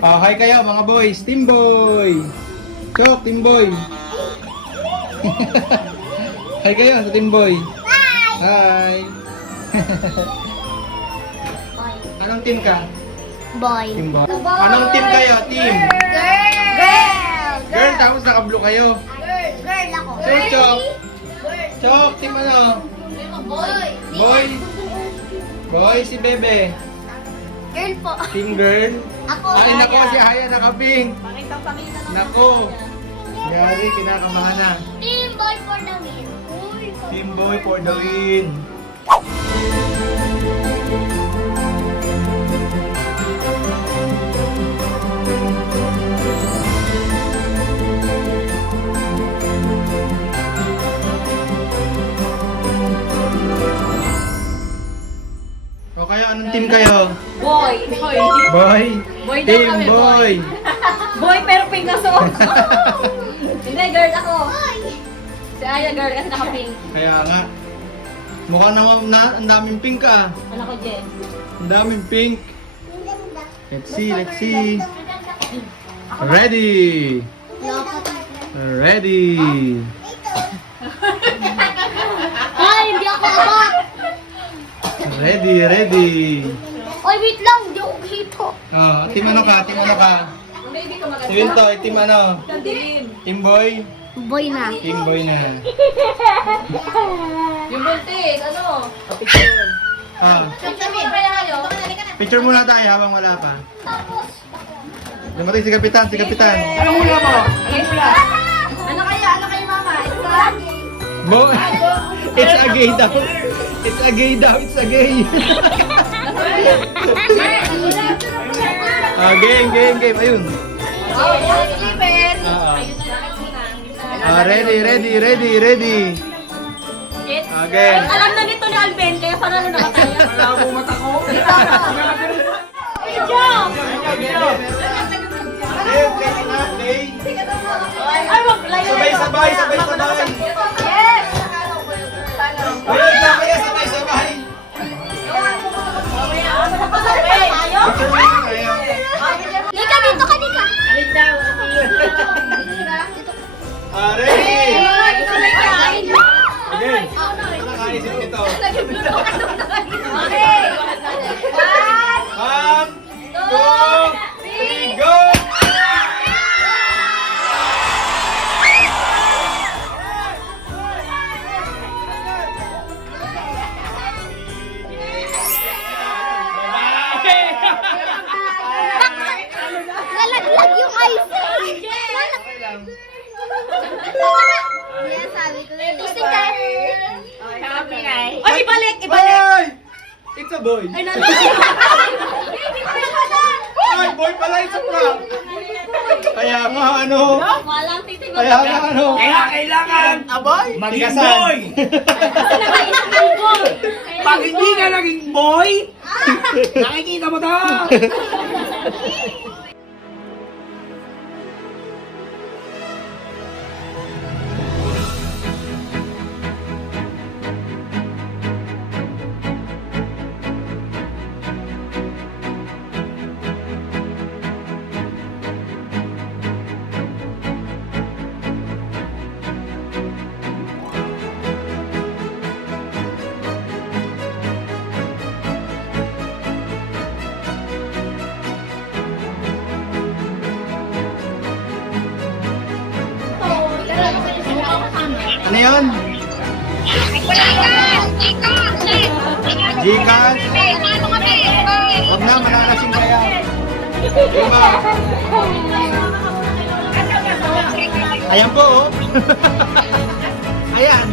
Oh, hi kayo mga boys, Team Boy. Chok, Team Boy. Hi kayo sa Team Boy. Hi. Anong team ka? Boy. Team Boy. Anong team kayo? Team? Girl. Girl, tapos naka-blue kayo. Girl ako. So, Chok. Chok, team ano? Boy. Boy. Boy, si Bebe. Girl po. Team girl. Ako. Ay, nako, si Haya naka-pink. Pakita lang. Nako. Yari, kinakabahan na. Team boy for the win. Team Boy for the win. O kaya, anong team kayo? Boy. Boy. Boy daw Team kami, Boy. Boy pero pink na suot. Hindi, girl ako. Si Aya girl kasi naka-pink. Kaya nga. Mukha naman na ang daming pink ah. Ano ko, Jen? Ang daming pink. Let's see, let's see. Ready. Ready. Ay, hindi ako abot. Ready, ready. Oy, wait lang. Hindi ako hito. Oh, team ano ka? Team ano ka? Hindi, hindi ko Si Wintoy, team ano? Dilim. Team Boy? Boy na. Team Boy na. Yung buntis, ano? Ah, Sabi, kaya kayo. picture muna tayo habang wala pa. Dumating si Kapitan, si Kapitan. Ano kaya mama? Boy! It's a gay daw. It's a gay daw, it's a gay. Ah, game. Ayun. Oh, sleeper. Ready. Again. Alam na nito ni Alben, kaya panalo na ka tayo. Wala mo mata ko. Ay, mag-layo na ito. Sabay. Yes! Kaya sabay. Lika dito ka, Lika. Ready. Again. Nakaisip nito. Okay. 1, 2, 3, go! Nalaglag yung ice. Yan, sabi ko. Sticker. Ay, ibalik! Boy! It's a boy. Ay, Ay, boy pala, it's a prank. Kaya nga ano? walang titig. Kaya nga ano? Kaya kailangan maging Tigasan. boy. Kasi nakaisip ang boy. Pag hindi ka naging boy, nakikita mo to. Ano yun? Gcash? Huwag na, malalasing kaya. Diba? Ayan po, oh. Ayan.